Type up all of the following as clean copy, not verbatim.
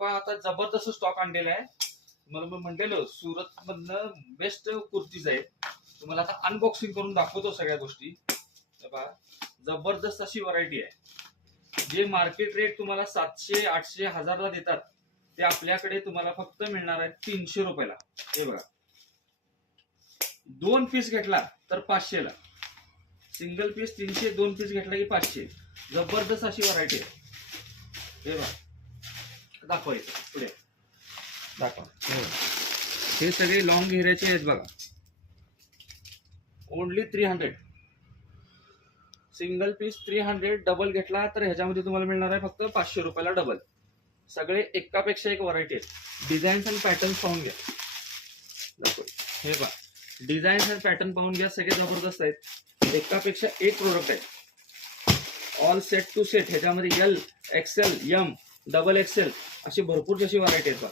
पहा आता जबरदस्त स्टॉक आणलेला आहे. तुम्हाला मी म्हणलेलो सुरत मधनं बेस्ट कुर्तीज आहे. तुम्हाला आता अनबॉक्सिंग करून दाखवतो सगळ्या गोष्टी. पहा जबरदस्त अशी व्हरायटी आहे. जे मार्केट रेट तुम्हाला 700, 800, 1000 ला देतात ते आपल्याकडे तुम्हाला फक्त मिळणार आहे 300 रुपयाला. हे बघा, 2 पीस घेतला तर 500 ला, सिंगल पीस 300, 2 पीस घेतला की 500. जबरदस्त अशी व्हरायटी आहे. हे बघा, दाखवायचं पुढे दाखवा. हे सगळे लॉंग घेऱ्याचे आहेत बघा. ओनली 300, सिंगल पीस 300, डबल घेतला तर ह्याच्यामध्ये तुम्हाला मिळणार आहे फक्त 500 रुपयाला डबल. सगळे एकापेक्षा एक व्हरायटी आहेत. डिझाईन्स आणि पॅटर्न पाहून घ्या. हे पहा, डिझाईन्स आणि पॅटर्न पाहून घ्या, सगळे जबरदस्त आहेत. एकापेक्षा एक प्रोडक्ट आहे. ऑल सेट टू सेट ह्याच्यामध्ये L, XL, M, double XL अशी भरपूर जशी व्हरायटी आहेत.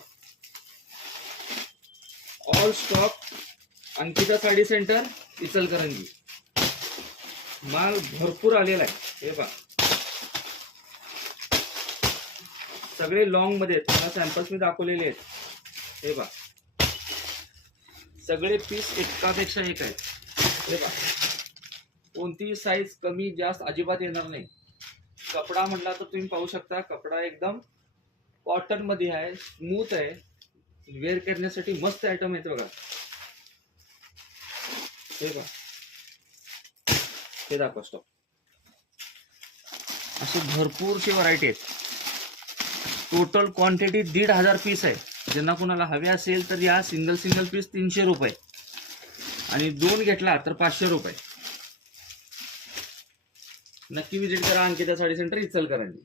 All stock Ankita sari centre Ichalkaranji. माल भरपूर आलेला आहे. हे पहा, सगळे लॉंग मध्ये तुम्हाला सॅम्पल्स मी दाखवलेले आहेत. हे पहा, सगळे पीस एकापेक्षा एक आहेत. हे पहा, कोणतीही साईज कमी जास्त अजिबात येणार नाही. कपडा म्हटला तर तुम्ही पाहू शकता, कपडा एकदम कॉटन मध्ये आहे, स्मूथ आहे, वेअर करण्यासाठी मस्त आयटम आहेत बघा. हे पहा, हे दाखवा स्टॉक. अशी भरपूरशी व्हरायटी आहेत. टोटल क्वांटिटी 1500 पीस आहे. ज्यांना कुणाला हवे असेल तर या सिंगल पीस 300 रुपये आणि 2 घेतला तर 500 रुपये. नक्की विजिट करा अंकिता साडी सेंटर इचलकरंजी.